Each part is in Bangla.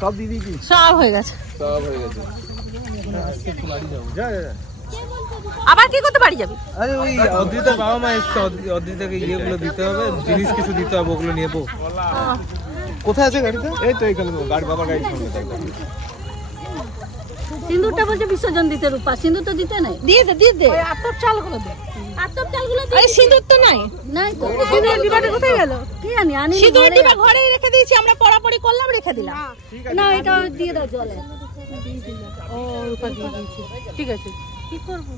সব দিদি কি সব হয়ে গেছে আবার কি করতে বাড়ি যাবি? আরে ওই অদ্রিতার বাবা মা এসছে, অদ্রিতাকে ইয়েগুলো দিতে হবে, জিনিস কিছু দিতে হবে, ওগুলো নিয়ে পো। কোথায় আছে গাড়িটা? এই তো এখানে, গাড়ি বাবার গাড়ির সামনে। সিঁদুরটা বলছে বিসর্জন দিতে, রূপা সিঁদুর তো দিতে নাই। দিয়ে দে আতপ চালগুলো দে। আতপ চালগুলো আরে সিঁদুর তো নাই। নাই তো। সিঁদুর ডিবাটা কোথায় গেল? কি জানি, আনি সিঁদুর ডিবা ঘরেই রেখে দিয়েছি, আমরা পড়াপড়ি করলাম, রেখে দিলাম। না এটা দিয়ে দাও জলে। ও রূপা দিয়ে দিয়েছি, ঠিক আছে। কি করব?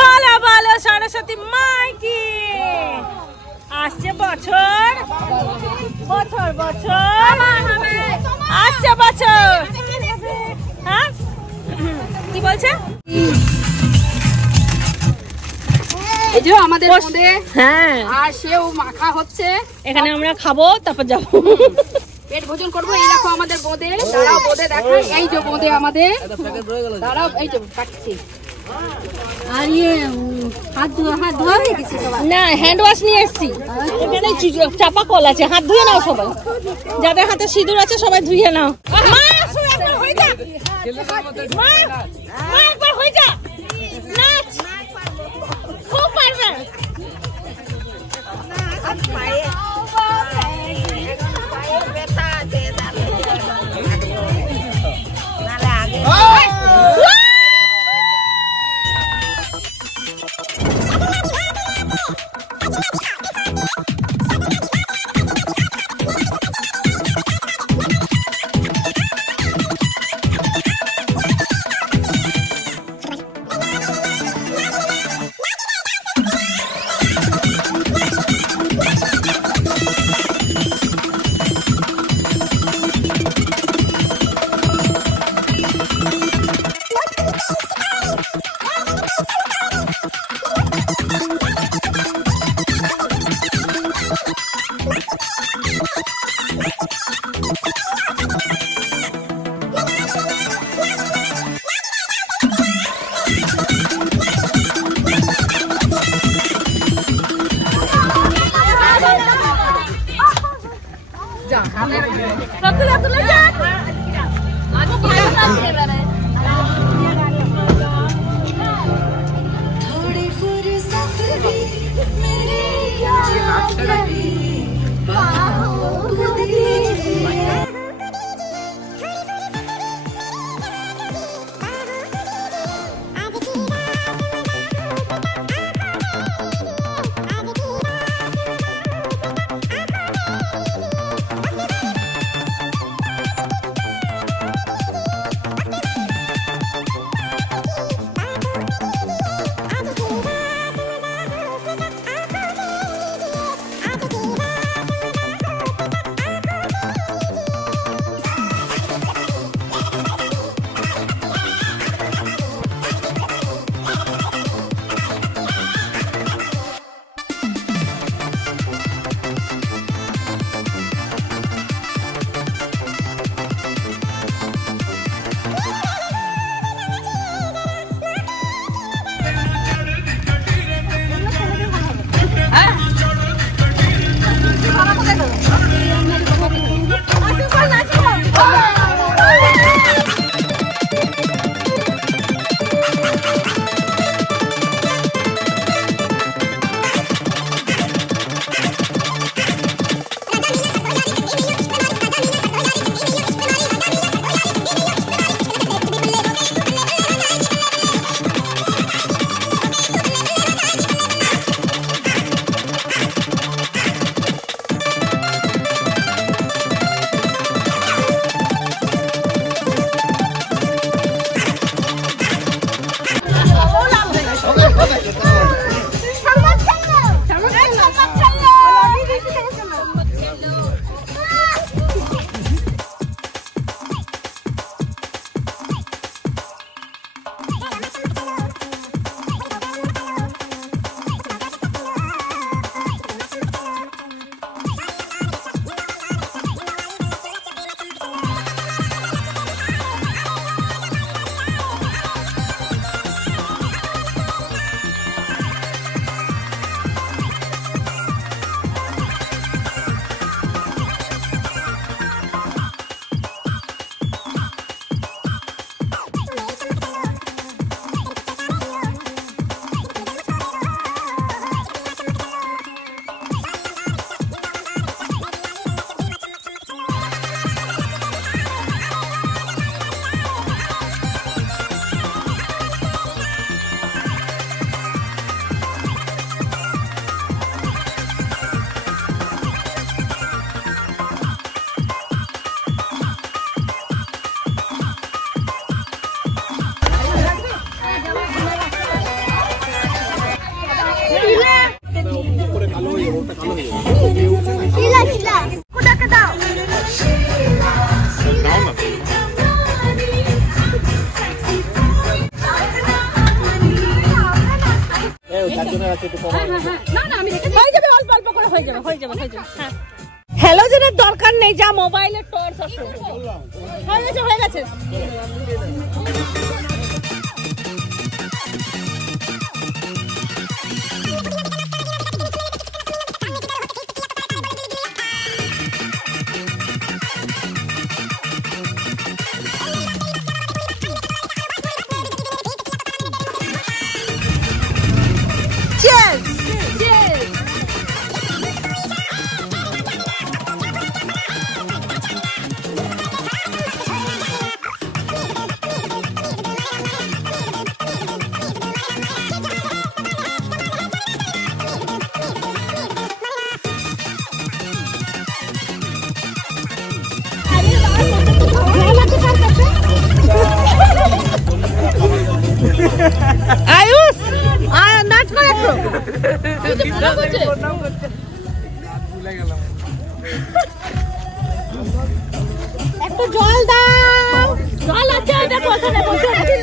বলো বলো সরস্বতী মাইকি আসছে বছর বছর বছর আসছে বছর। হ্যাঁ কি বলছে? এই যে আমাদের মধ্যে হ্যাঁ আর সেও মাখা হচ্ছে, এখানে আমরা খাবো তারপর যাবো পেট ভোজন করবো। এই দেখো আমাদের বোঁদে, দাঁড়াও বোঁদে দেখো, এই যে বোঁদে আমাদের, দাঁড়াও এই যে কাটছি। আর ইয়ে হাত ধোয়া হয়ে গেছে সবাই? না হ্যান্ড ওয়াশ নিয়ে এসেছি, এখানে চাপা কল আছে, হাত ধুয়ে নাও সবাই, যাদের হাতে সিঁদুর আছে সবাই ধুয়ে নাও। মা একবার হয়ে যা, মা একবার হয়ে যা, নাচ খুব পারবে। না না আমি রেখে দিই। হয়ে যাবে, অল্প অল্প করে হয়ে যাবে। হ্যাঁ, হ্যালোজেনের দরকার নেই, যা মোবাইলের টর্চ আছে। হয়ে গেছে। আয়ুষ নাচ করে একটু জল দাও। জল আছে দেখো ওখানে বসে আছে।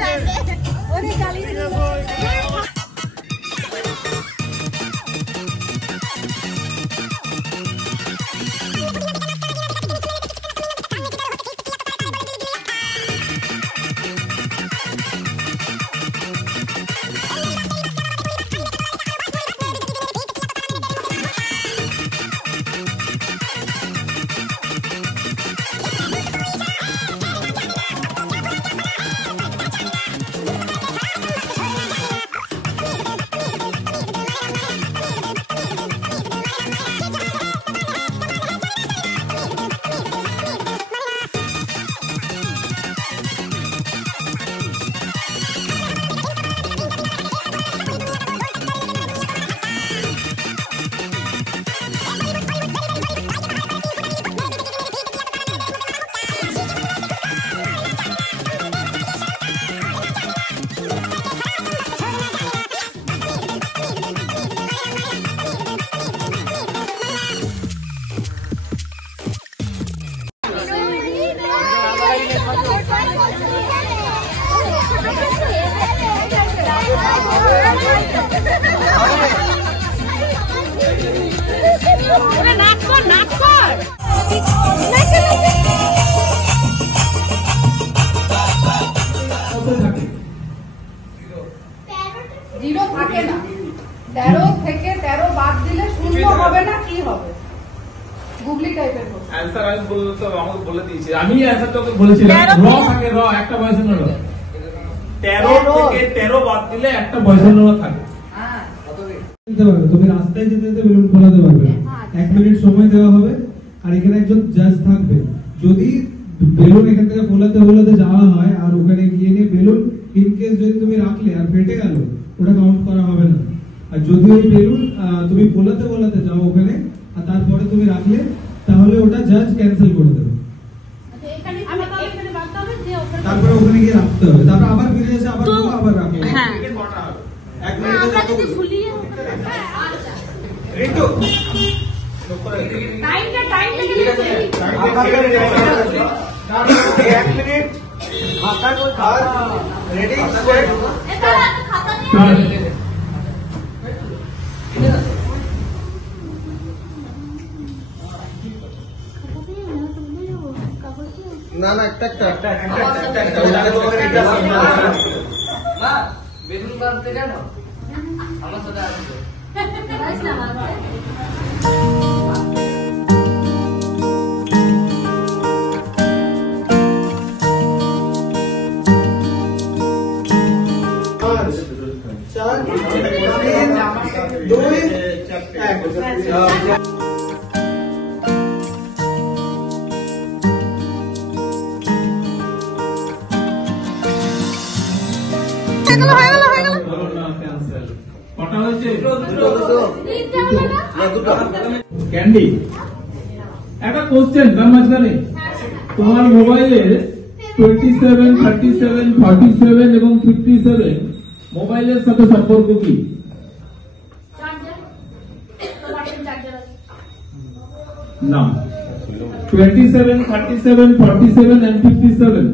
জিরো থাকে না। 13 থেকে 13 বাদ দিলে শূন্য হবে না, কি হবে? গুগলি টাইপের অ্যানসার আমি বললে তো আমাকে বলে দিয়েছি। আমি অ্যানসার তোকে বলেছিলাম র থাকে, র একটা বয়সের র। 13 থেকে 13 বাদ দিলে একটা বয়সের র থাকে। হ্যাঁ তুমি রাস্তায় যেতে যেতে বেলুন ফোলাতে পারবে। 1 মিনিট সময় দেওয়া হবে আর এখানে একজন জাজ থাকবে। যদি বেলুন এখান থেকে ফোলাতে যাওয়া হয় আর ওখানে গিয়ে নিয়ে বেলুন ইন কেস যদি তুমি রাখলে আর ফেটে গেল, ওটা কাউন্ট করা হবে না। আর যদি ওই বেলুন তুমি ফোলাতে যাও ওখানে আর তারপরে তুমি রাখলে, তাহলে ওটা জাজ ক্যান্সেল করে দেবে। তারপরে ওখানে গিয়ে রাখতে হবে, তারপর আবার ফিরে এসে আবার রাখবে। হ্যাঁ 1 মিনিট রিটু টাইম লেগে গেছে। 1 মিনিট হাতা কই খাওয়া রেডি সেট এটা খাতা নিয়ে না না একটা না বেলুন বাঁধতে জানো আমার সাথে আসবে ক্যান্ডি একটা কোশ্চেন তার মাঝখানে তোমার মোবাইলে 27, 37, 47 এবং 57 মোবাইলের সাথে সম্পর্ক কি? না 27, 37, 47 and 57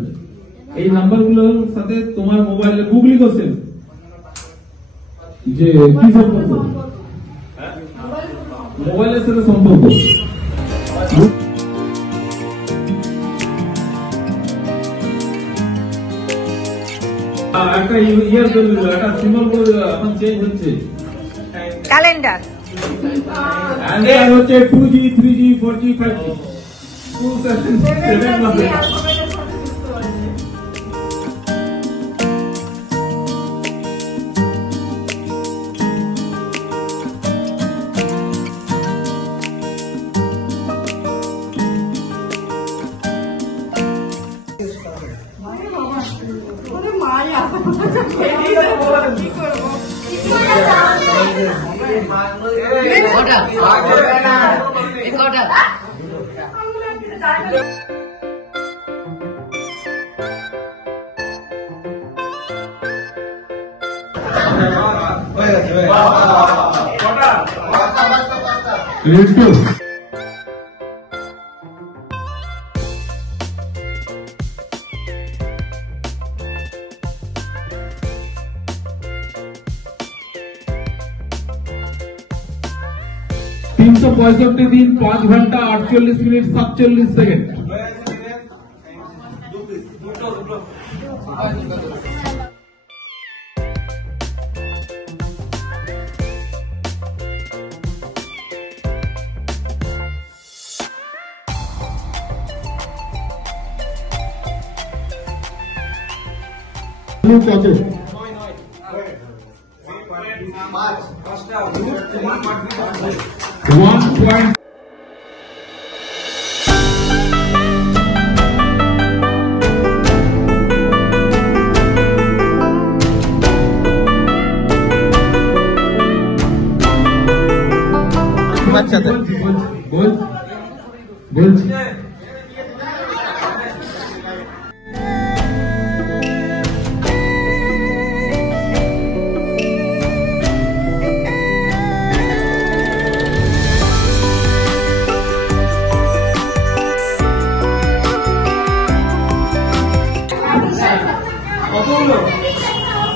এই নাম্বারগুলোর সাথে তোমার মোবাইলে গুগলি কোশ্চেন যে কি সম্পর্ক? মোবাইলের সাথে সম্পর্ক। একটা ইয়ার তৈরি হলো, একটা সিম্বল করে দিল, এখন চেঞ্জ হচ্ছে ক্যালেন্ডার। অ্যান্সার হচ্ছে 2G 3G 4G 5G 277 মাসে। दिन 5 घंटा 48 मिनट 47 सेकंड।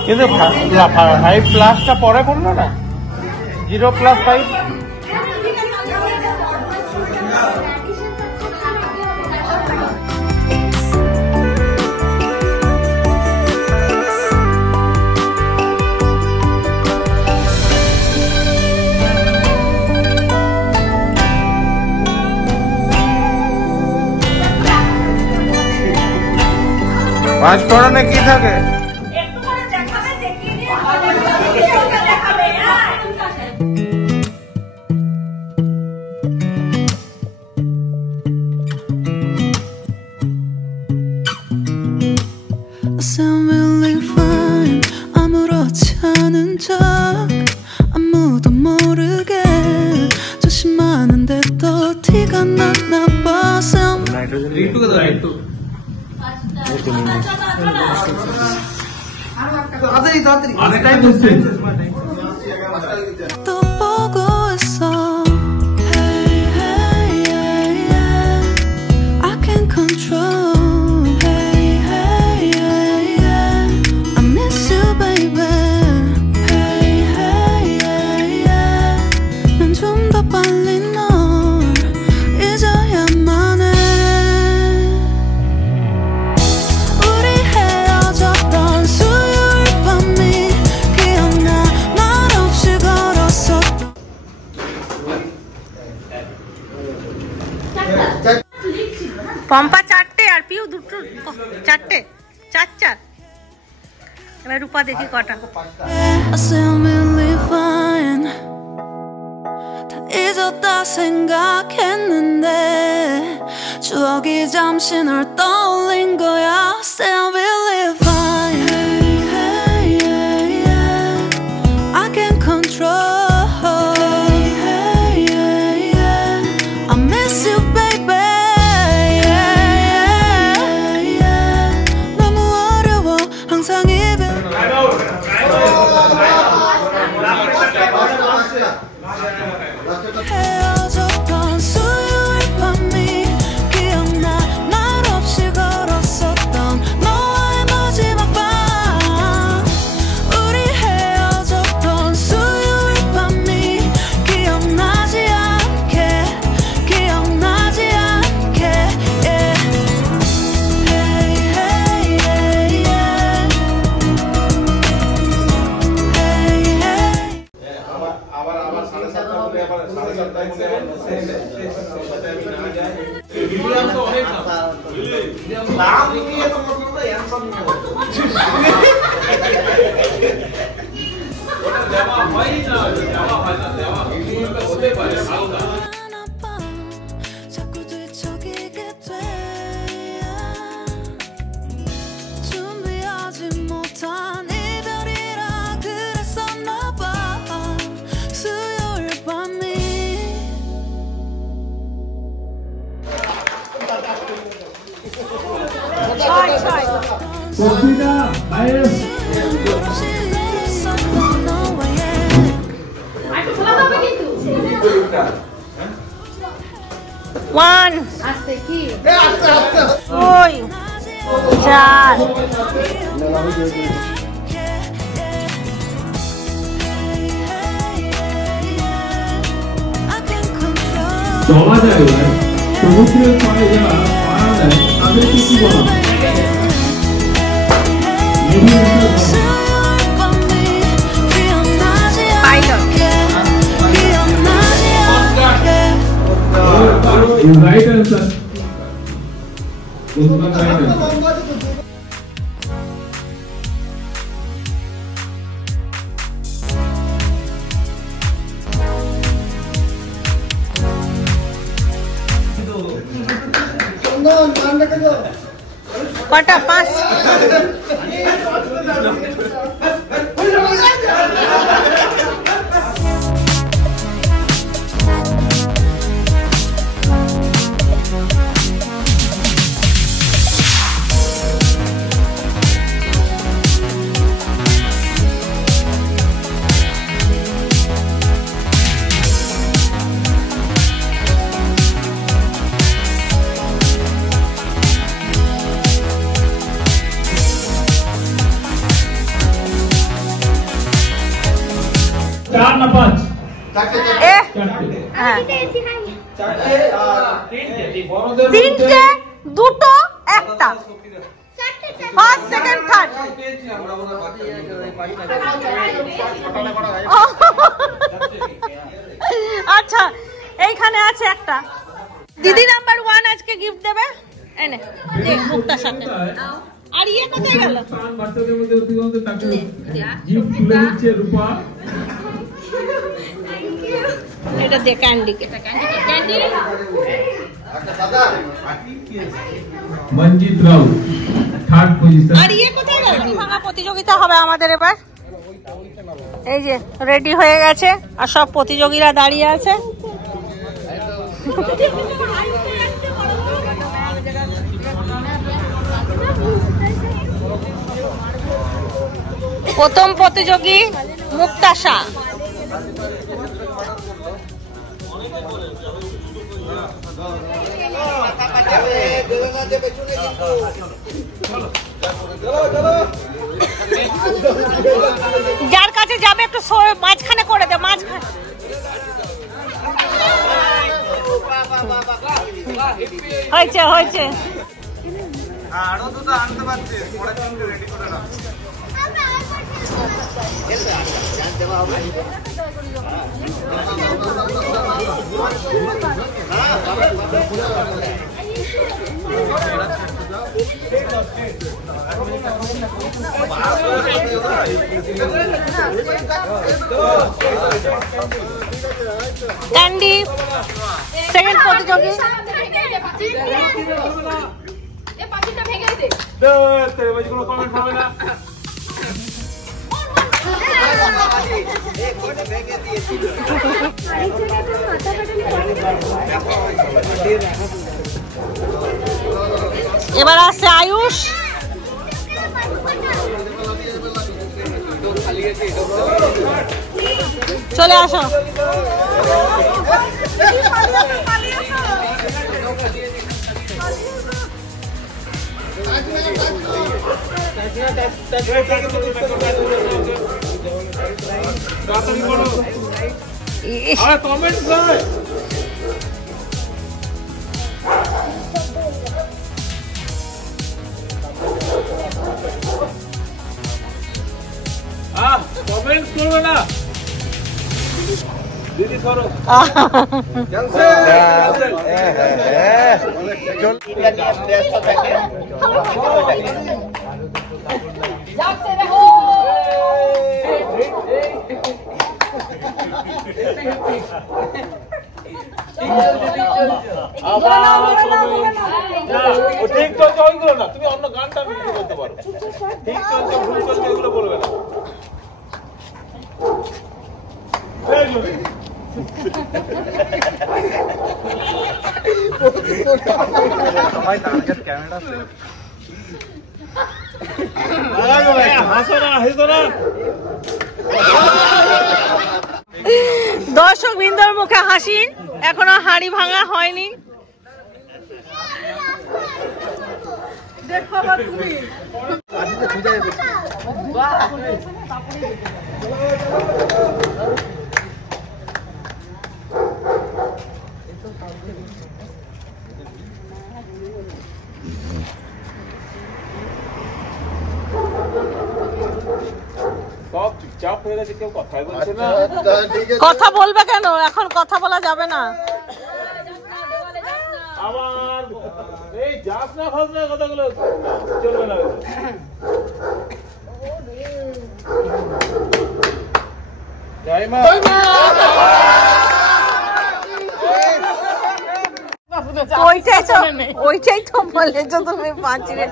কিন্তু 5 প্লাসটা পরে পড়লো না, 0+5। পাঁচ পড়ানে কি থাকে? পম্পা 4টে আর পিউ 2টো, 4টে, 4। এবার রূপা দেখি কটা। 잊었다 생각했는데 추억이 잠시 널 떠올린 거야. Still believe fine. I can't control. I miss you, baby. 너무 어려워 항상 이별. 헤어졌던 수요일 밤이 기억나. 말 없이 걸었었던 너와 আবার 7:30 করে আবার 7:30 নাম নিয়ে তো মতলব অ্যানসার নিয়ে ওটা দেওয়া হয় না দেওয়া হতে পারে হালকা কবিতা বাইরে ওয়ান আস্তে কি ওই চার জমা যায় সমুদ্রের পাড়ে যারা পাড়া দেয় তাদের কিছু বলা right answer. उसका right answer. কটা 5 चार ना 5 তিনটে দুটো একটা ফার্স্ট সেকেন্ড থার্ড আচ্ছা এইখানে আছে একটা দিদি নাম্বার 1 আজকে গিফট দেবে এনে দে মুক্তার সাথে আর ইয়ে কোথায় গেল বাচ্চাদের মধ্যে অতিগন্ত তাকে গিফট তুলে দিচ্ছে রূপা এটা দে ক্যান্ডিকে ক্যান্ডি মঞ্জিত রাও থার্ড পজিশন আর ইয়ে কোথায় গেল ভাঙা প্রতিযোগিতা হবে আমাদের এবার এই যে রেডি হয়ে গেছে আর সব প্রতিযোগীরা দাঁড়িয়ে আছে প্রথম প্রতিযোগী মুক্তাশা যার কাছে যাবে একটু মাঝখানে করে দে মাঝখানে হয়েছে হয়েছে আরো দুটো আনতে পারছিস পরে কিন্তু রেডি করে রাখ ক্যান্ডি সেকেন্ড প্রতিযোগী এবার আসছে আয়ুষ চলে আসো কমেন্ট কর কমেন্ট করবে না দিদি সরো ঠিক চলছে ওইগুলো না, তুমি অন্য গানটা মিলিয়ে বলতে পারো। ঠিক চলছে ভুল চলছে এগুলো বলবে না। দর্শক বৃন্দর মুখে হাসি, এখনো হাড়ি ভাঙা হয়নি। সব চুপচাপ হয়ে গেছে, কেউ কথাই বলছে না। কথা বলবে কেন? এখন কথা বলা যাবে না। আবার এই যাস না ফাস না কথাগুলো চলবে না। জয় মা। ওইটাই তো বলেছো তুমি পাঁচিরে।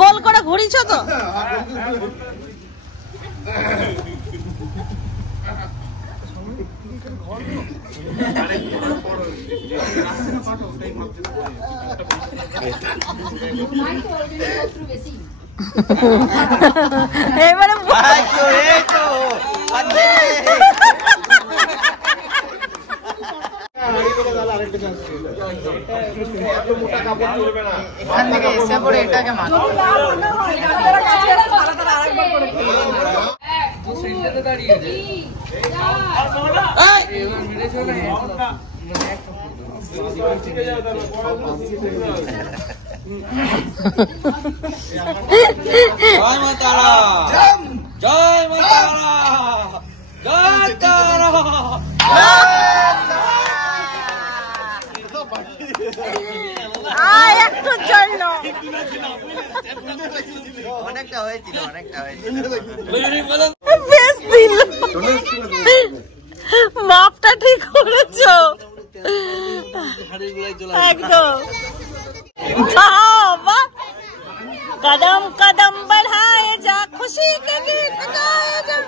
গোল করে ঘুরিছ তো। এবারে এখান থেকে এসে পড়ে এটাকে মানো জয় মা তারা, জয় মা তারা, জয় তারা। একটু জন্য অনেকটা হয়েছিল বেশ দিল। মাপটা ঠিক করেছো একদম। कदम कदम बढ़ाए जा, खुशी के गीत गाए जा।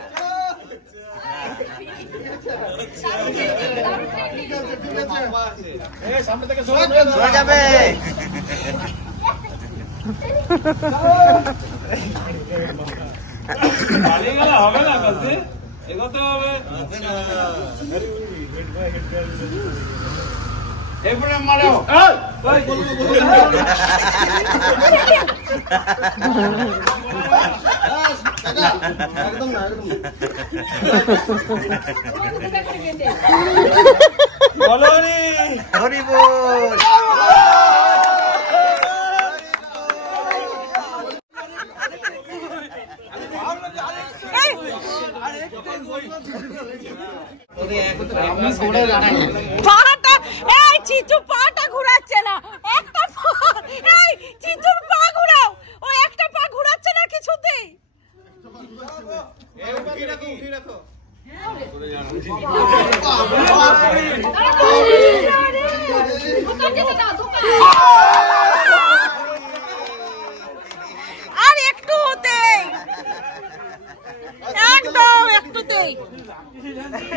যাবে হবে না কাছে এগোতে হবে। এরপরে মারো একদম না, বলো রে হরি বল। পাটা এই চিচু পাটা ঘোরাচ্ছে না, একটা এই চিচুর পা ঘোরাও, ও একটা পা ঘোরাচ্ছে না কিছুতেই। আর একটু হতেই, একদম একটুতেই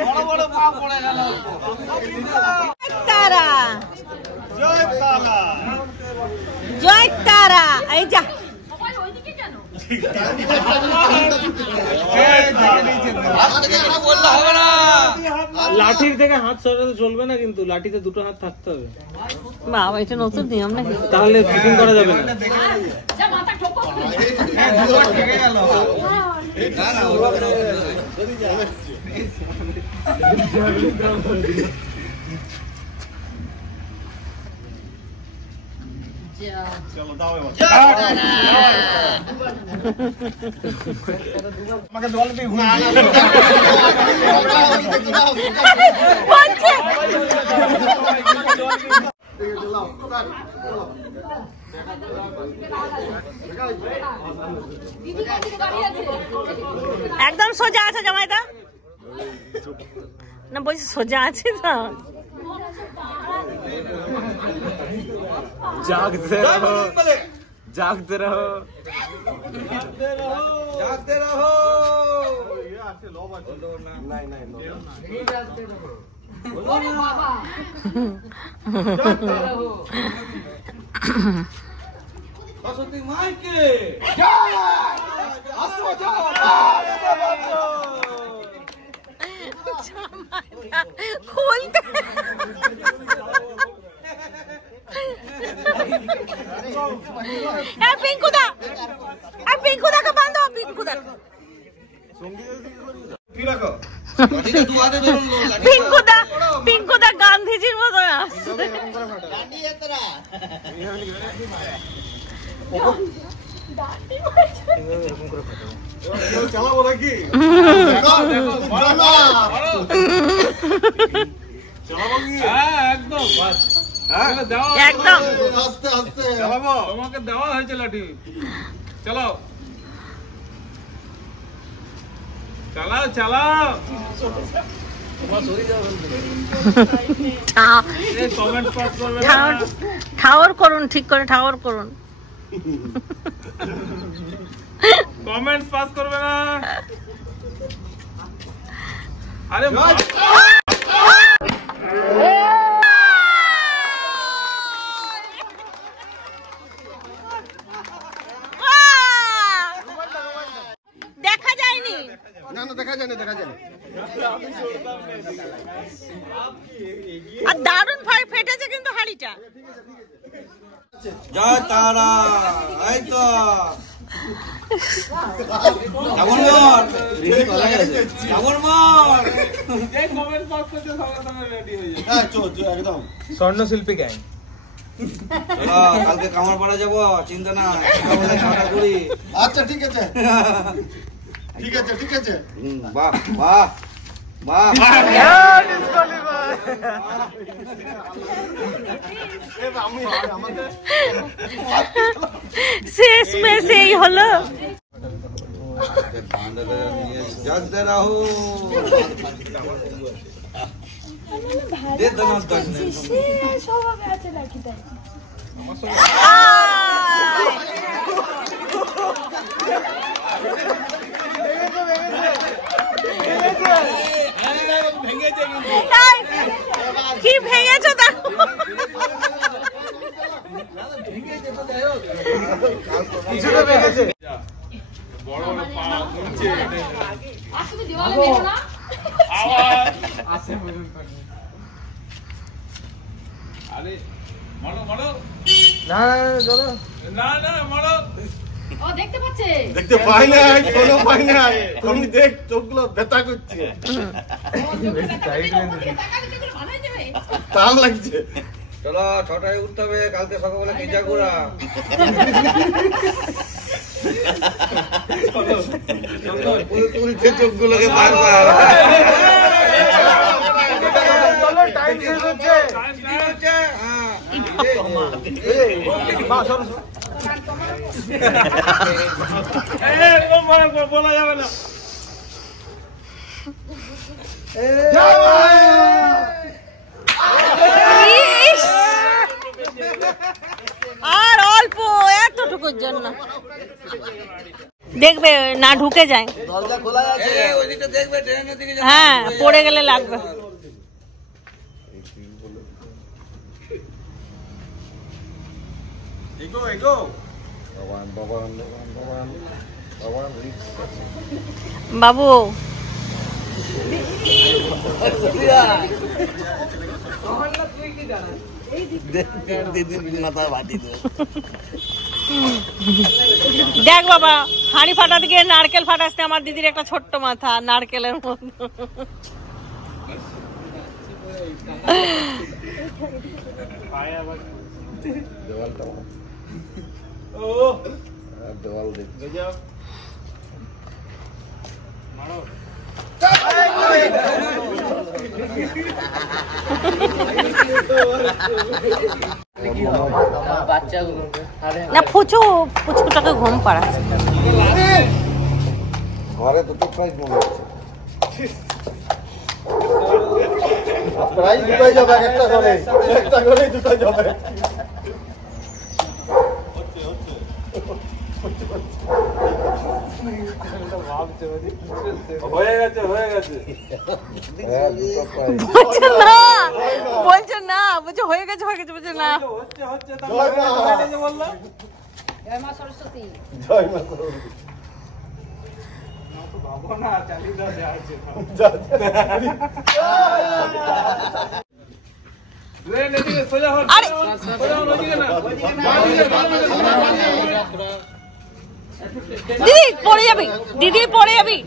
বড় বড় পা পড়ে গেল। তারা জয় তারা, জয় তারা। এই যা বললে হবে না। লাঠির থেকে হাত সরাতে চলবে না, কিন্তু লাঠিতে দুটো হাত থাকতে হবে। বাবা এটা নতুন নিয়ম নাকি? তাহলে ফিটিং করা যাবে না। চলো দাও এবার। আমাকে জল দিয়ে ঘুরে একদম সোজা আছে জামাইদা না, বলছি সোজা আছে না। जागते रहो, जागते रहो, जागते रहो। सरस्वती माई के खोलते पिंकू दा का बांधो, पिंकू दा गांधीजीर मতো আসছে। চালাবো নাকি? একদম একদম আস্তে আস্তে তোমাকে দেওয়া হয়েছে লাঠি। চালাও চালাও চালাও। কমেন্ট পাস করবে না, ঠাওর করুন, ঠিক করে ঠাওর করুন। কমেন্ট পাস করবে না। আরে দেখা যায়নি, না না দেখা যায় না, দেখা যায় না। আর দারুণ ফেটেছে কিন্তু হাড়িটা। জয় তারা, এই তো কেমন মন, কেমন মন। যে কমেন্ট পাস করছে সবার সঙ্গে রেডি হয়ে যায়। হ্যাঁ চো চো একদম স্বর্ণ শিল্পী গ্যাং। কালকে কামারপাড়া যাবো, চিন্তা না, ছটা করি। আচ্ছা ঠিক আছে ঠিক আছে ঠিক আছে। বাহ বাহ বাহ, শেষ মেসেই হলো। জাগতে রাহো। দে দানাস দাগনে কি ভেঙেছো দেখো। কিছু তো ভেঙেছে। বড় বড় পা ঘুরছে আসলে দেওয়ালে বেরো না আওয়াজ আসে পর্যন্ত। আরে মারো মারো না চলো না না মারো। ও দেখতে পাচ্ছে, দেখতে পাই না, কোনো পাই না। তুমি দেখ চোখগুলো ব্যথা করছে, টান লাগছে। চলো ছটায় উঠতে হবে, কালকে সকালবেলা কেজা ঘোরা। তুলছে চোখগুলোকে বারবার। চলো টাইম শেষ হচ্ছে। বলা যাবে না। আর অল্প এতটুকুর জন্য দেখবে না ঢুকে যায়। দরজা খোলা আছে, ওইদিকে দেখবে, ট্রেনের দিকে যাবে। হ্যাঁ পড়ে গেলে লাগবে। এগো এগো বাবু দেখ বাবা, হাঁড়ি ফাটাতে গিয়ে নারকেল ফাটাচ্ছে আমার দিদির একটা ছোট্ট মাথা নারকেলের মতো। না ফুচকুটাকে ঘুম পাড়াচ্ছে। ঘরে তো প্রাইজ মনে হচ্ছে প্রাইজ দুটাই যাবে, একটা করে দুটো যাবে। হয়ে গেছে বলছে না, বলছে হয়ে গেছে বলছে না। জয় মা সরস্বতী। জয় মা সরস্বতী। দিদি পড়ে যাবি, দিদি পড়ে যাবি।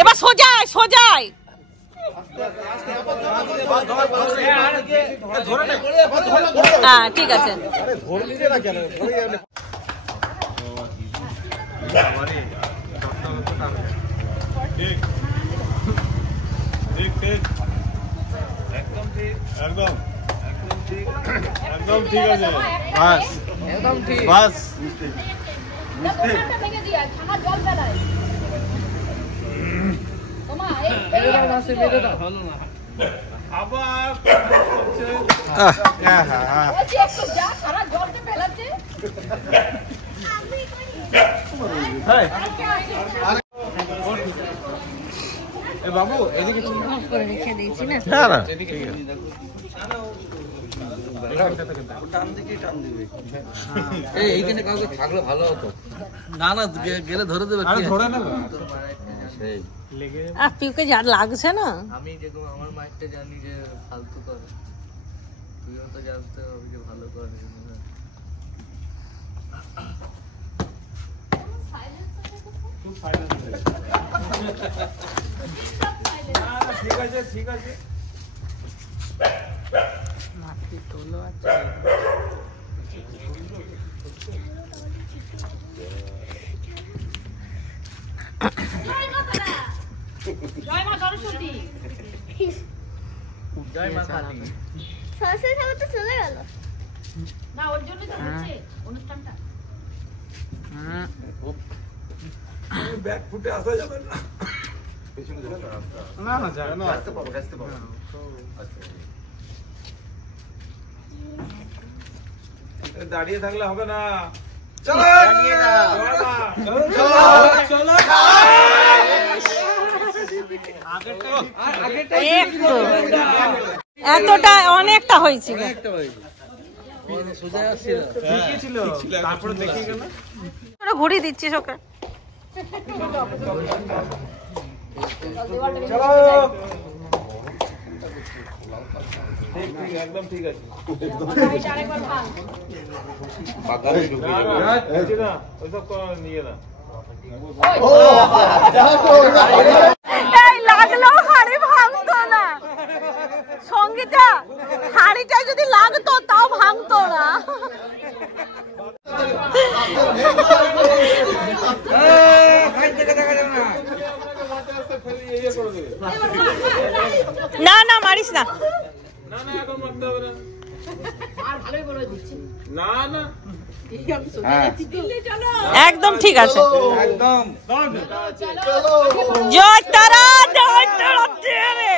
এবার সোজায় সোজায়। হ্যাঁ ঠিক আছে। একদম ঠিক আছে, বাস একদম ঠিক, বাস ভেঙে দিয়া ছানা জল ফেলায় তোমা আবার একটু যা সারা জলকে ফেলাচ্ছে। বাবু এদিকে করে রেখে দিয়েছি না। এইখানে কাউকে থাকলে ভালো হতো। না না গেলে ধরে দেবে, ধরে নেবে। আর পিউকে যা লাগছে না। আমি যেরকম আমার মাইন্ডটা জানি যে ফালতু করে, তুইও তো জানতে হবে যে ভালো করে। ঠিক আছে জয় মা সরস্বতী। জয় মা কালী। সরস্বতী ঠাকুর তো চলে গেল না, ওর জন্য তো হচ্ছে অনুষ্ঠানটা। ব্যাগ ফুটে আসা যাবে না। না না যা না, আসতে পারবো। দাঁড়িয়ে থাকলে হবে না। চলো চলো এতটা অনেকটা হয়েছিল। তারপরে দেখি গেল ঘুরিয়ে দিচ্ছিস ওকে। ঠিক একদম ঠিক আছে। আরেকবার ভাঙ। না ওইসব নিয়ে না। এই লাগলেও হাড়ি ভাঙতো না। সঙ্গীতা, হাড়িটা যদি লাগতো তাও ভাঙতো না। না না মারিস না। না না এখন মারতে হবে না। আর ভালোই বলে দিচ্ছি। না না একদম ঠিক আছে। একদম জয় তারা, জয় তারা রে।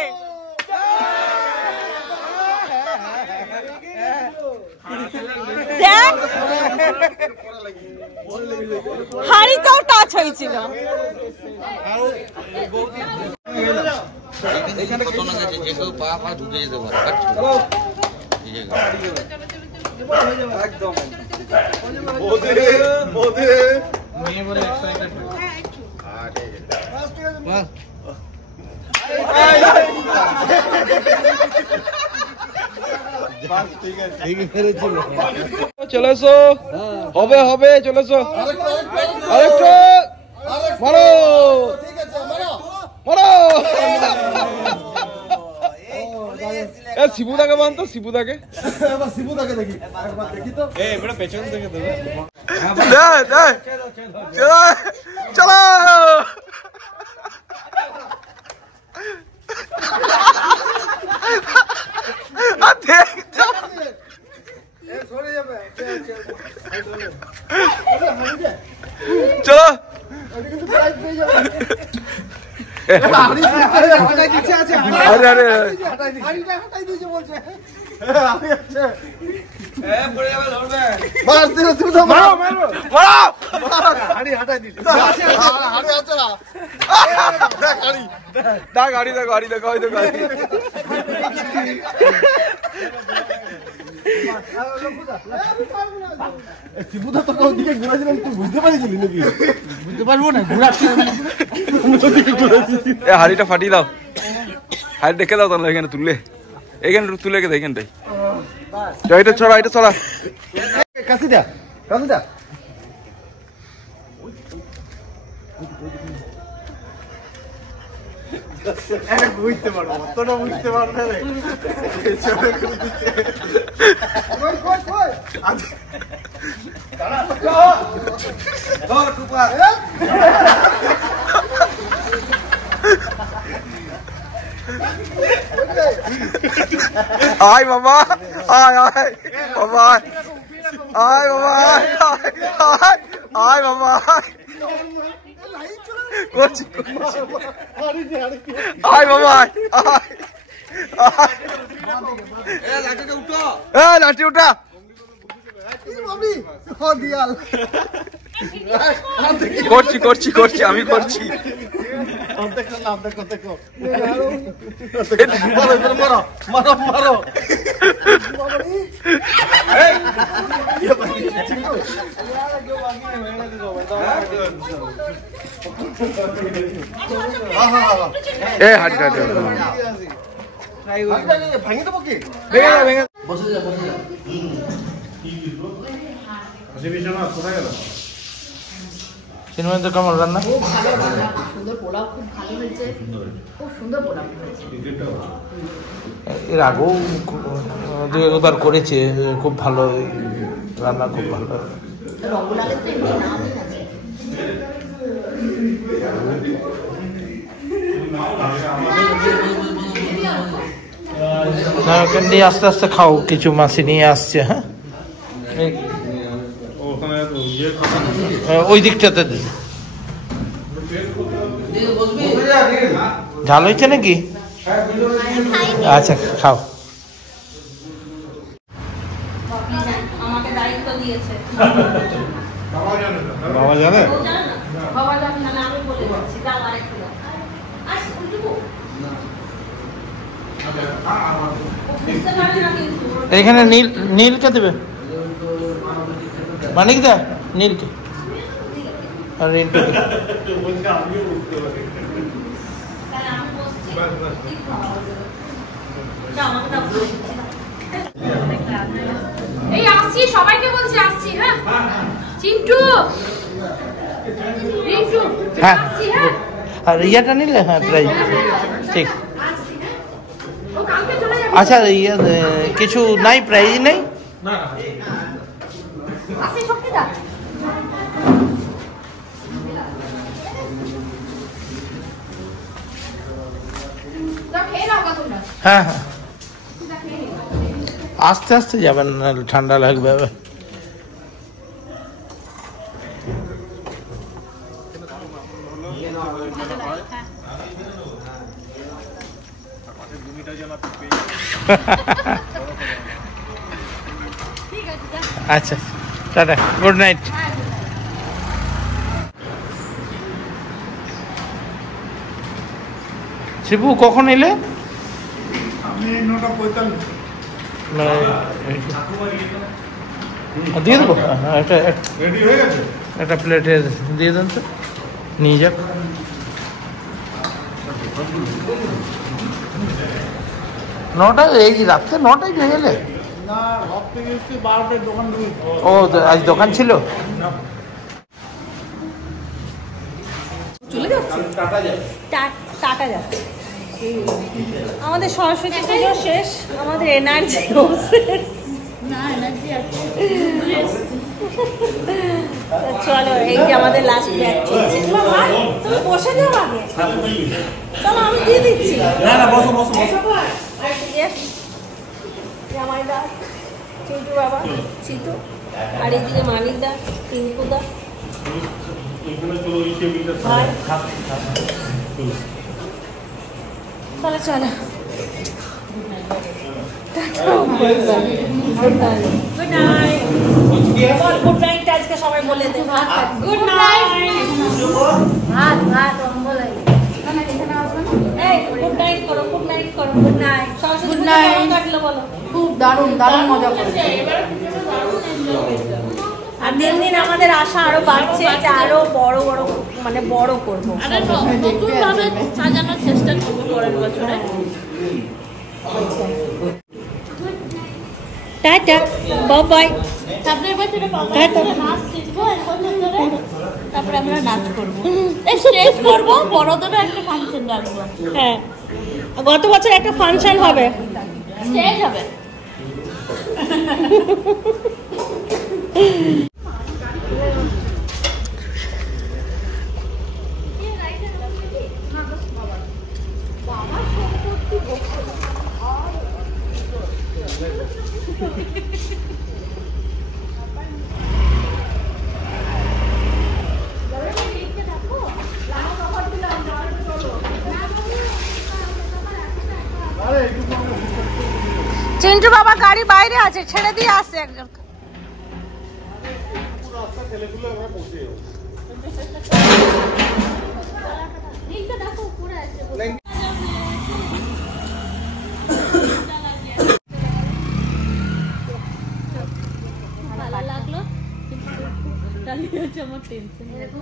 দেখ হাড়িটাও টাচ হয়েছিল। এখানে কত না গেছে, যে কেউ পা পা ঢুকে যেতে পারে। একদম বোধে মেয়ে বলে এক্সাইটেড। ঠিক আছে। চলে এসো, হবে হবে, চলে এসো। আরেকটা মারো মারো। এ শিবুদাকে বানতো, শিবুদাকে দেখি পেছন থেকে চলো। চলো গাড়ি দেখো, গাড়ি দেখো, গাড়ি শিবুদা তো ওদিকে ঘুরাছিলাম, তুই বুঝতে পারিসনি নাকি? বুঝতে পারবো না, ঘুরাচ্ছি হাড়িটা ফাটিয়ে দাও, হাড়ি দেখে দাও তাহলে এখানে তুললে, এখানে তুলে রেখে দাও এখানটাই। এটা ছড়া, এটা ছড়া, কাছে দা, কাছে দা। বুঝতে পারবো, তোরা বুঝতে পারবে রে। আয় বাবা, আয় আয় বাবা, আয় বাবা, আয় বাবা, করছি আয় বাবা, লাঠি উঠা। করছি করছি করছি, আমি করছি। ভাঙে দেবো কি? বসে যা, বসে যা। সিনেমা তো কেমন রান্না? খুব ভালো রান্না, সুন্দর পোলাও, খুব ভালো হয়েছে, খুব সুন্দর পোলাও হয়েছে। এর আগেও দু একবার করেছে, খুব ভালো রান্না, খুব ভালো। রঙ্গলালের তো এমনি নামই আছে। ক্যান্ডি আস্তে আস্তে খাও, কিছু মাসি নিয়ে আসছে। হ্যাঁ ওই দিকটাতে ঝাল হয়েছে নাকি? আচ্ছা খাও। আমাকে দায়িত্ব দিয়েছে। বাবা জানে? বাবা জানে না, আমি বলে দিচ্ছি। দাও আরেকটু দাও। বুঝতে পারি না কিন্তু। এখানে নীল, নীলকে দেবে, মানিক দা নীলকে আর রিন্টুকে। এই আসছি, সবাইকে বলছি আসছি। হ্যাঁ চিন্টু, রিফু, হ্যাঁ আসছি। হ্যাঁ আর ইয়াটা নিলে, হ্যাঁ প্রাইজ ঠিক। ও কালকে চলে যাবে। আচ্ছা ইয়ে কিছু নাই, প্রাইজ নেই? আসছি শক্তিদা। যাও খেয়ে নাও গা তোমরা। হ্যাঁ হ্যাঁ, আস্তে আস্তে যাবেন, নাহলে ঠান্ডা লাগবে। আচ্ছা টাটা, গুড নাইট। শিবু কখন এলে? আমি 9:45। দিয়ে দেবো, একটা রেডি হয়ে গেছে? একটা প্লেটে দিয়ে দেন তো, নিয়ে যাক। নটা, এই রাত্রে 9টায় পেয়ে গেলে? ও আজ দোকান ছিল। চলে যাচ্ছে টাটা যাচ্ছে। আমাদের সরস্বতী পুজো শেষ, আমাদের এনার্জিও শেষ। চলো এই যে আমাদের লাস্ট ব্যাচ চলছে। তুমি বসে যাও আগে, চলো আমি দিয়ে দিচ্ছি। জামাইদা, চিন্টু বাবা, চিতু, আর এইদিকে মানিকদা, টিঙ্কুদা, চলো চলো। Good night. গুড নাইট আজকে সবাই বলে দে। Good night. ভাত ভাত অম্বলাই এই গুড নাইট করো, গুড নাইট করো। Good night. Good night. কেমন কাটলো বলো? খুব দারুণ দারুণ মজা করেছে। আর দিন দিন আমাদের আশা আরো বাড়ছে যে আরো বড় বড় মানে বড় করবো, নতুন ভাবে সাজানোর চেষ্টা করবো পরের বছরে। Tata, bye bye. সামনের বছরে নাচ শিখবো, তারপরে আমরা নাচ করবো, স্টেজ করবো, বড়দেরও একটা ফাংশন রাখবো। হ্যাঁ, গত বছর একটা ফাংশন হবে, স্টেজ হবে। চিন্টু বাবা গাড়ি বাইরে আছে, ছেড়ে দিয়ে আসছে একজন।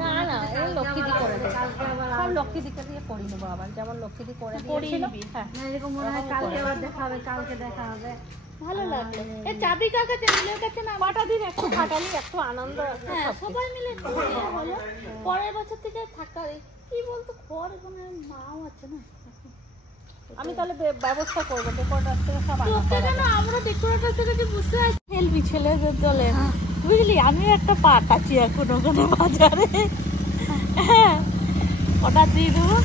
না না, এই লক্ষ্মীদি করে দেয়, সব লক্ষ্মীদিকে দিয়ে করি নেবো আবার, যেমন লক্ষ্মীদি করে দিয়েছিল। হ্যাঁ, এরকম মনে হয় কালকে আবার দেখা হবে, কালকে দেখা হবে। ভালো লাগলো। এই চাবি কার কাছে? নীলের কাছে না? কটা দিন একটু ফাটালি, একটু আনন্দ। হ্যাঁ, সবাই মিলে হলো। পরের বছর থেকে থাকা কি বলতো, ঘর এখানে মাও আছে না। আমি তাহলে ব্যবস্থা করবো, ডেকোরেটর থেকে সব আনা কেন আমরা ডেকোরেটর থেকে বুঝতে পারছি হেলবি ছেলেদের দলে, বুঝলি? আমিও একটা পাঠাচ্ছি এখন ওখানে বাজারে। হ্যাঁ, ওটা দিয়ে দেবো।